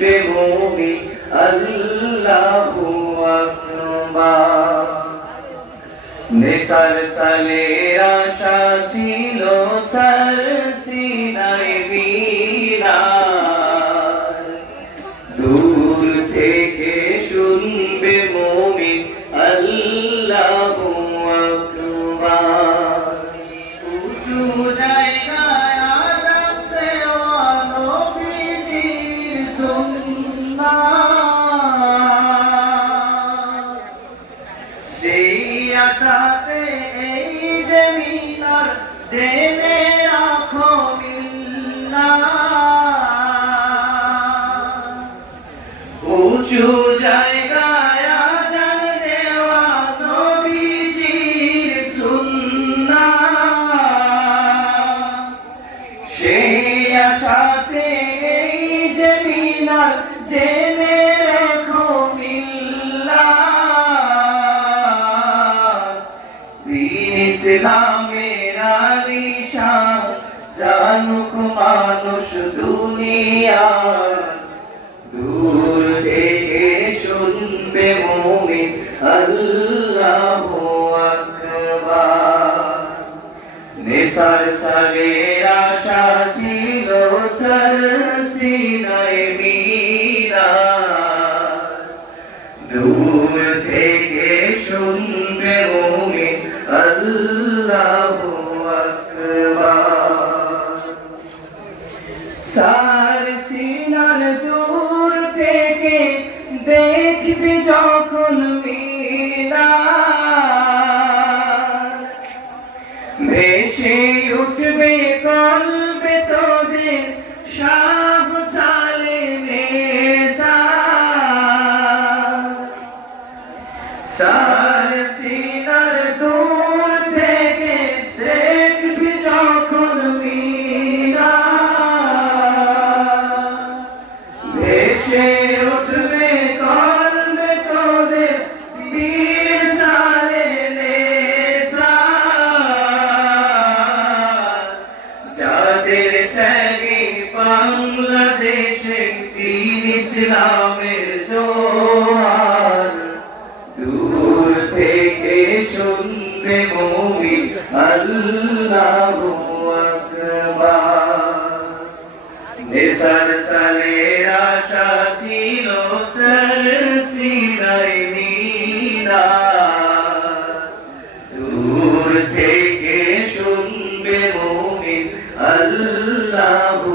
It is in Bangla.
শুনবে মুমিন আল্লাহু আকবার। নেসার সালের আশা ছিল সার সিনাই মিনার, দূর থেকে শুনবে মুমিন আল্লাহু আকবার। উঁচু জায়গায় আযাব দেওয়া নবীজির সুন্নাত, সেই আশাতে এই যে মিনার জেনে রাখো মিল্লাত। উঁচু জায়গায় আযান দেওয়া নবীজির সুন্নাত, সেই আশাতে এই যে মিনার জেনে রাখো মিল্লাত। দ্বীন ইসলামের আলিশান জানুক মানুষ দুনিয়া, দূর থেকে শুনবে মুমিন আল্লাহু আকবার। নেসার সালের আশা ছিল সার সিনাই মিনার, দূর থেকে শুনবে মুমিন আল্লাহু আকবার। সার সিনার দূর থেকে দেখবি যখন মিনার, ভেসে উঠবে কলবে তোদের শাহ সালেমের সার। সার সিনার দূর থেকে দেখবি যখন মিনার, ভেসে উঠবে কলবে তোদের বীর সালেমের সার। যাদের ত্যাগে বাংলাদেশে দ্বীন ইসলামের জোয়ার, দূর থেকে শুনবে মুমিন আল্লাহু আকবার। নেসার সালের আশা ছিল সার সিনাই মিনার, দূর থেকে শুনবে মুমিন আল্লাহু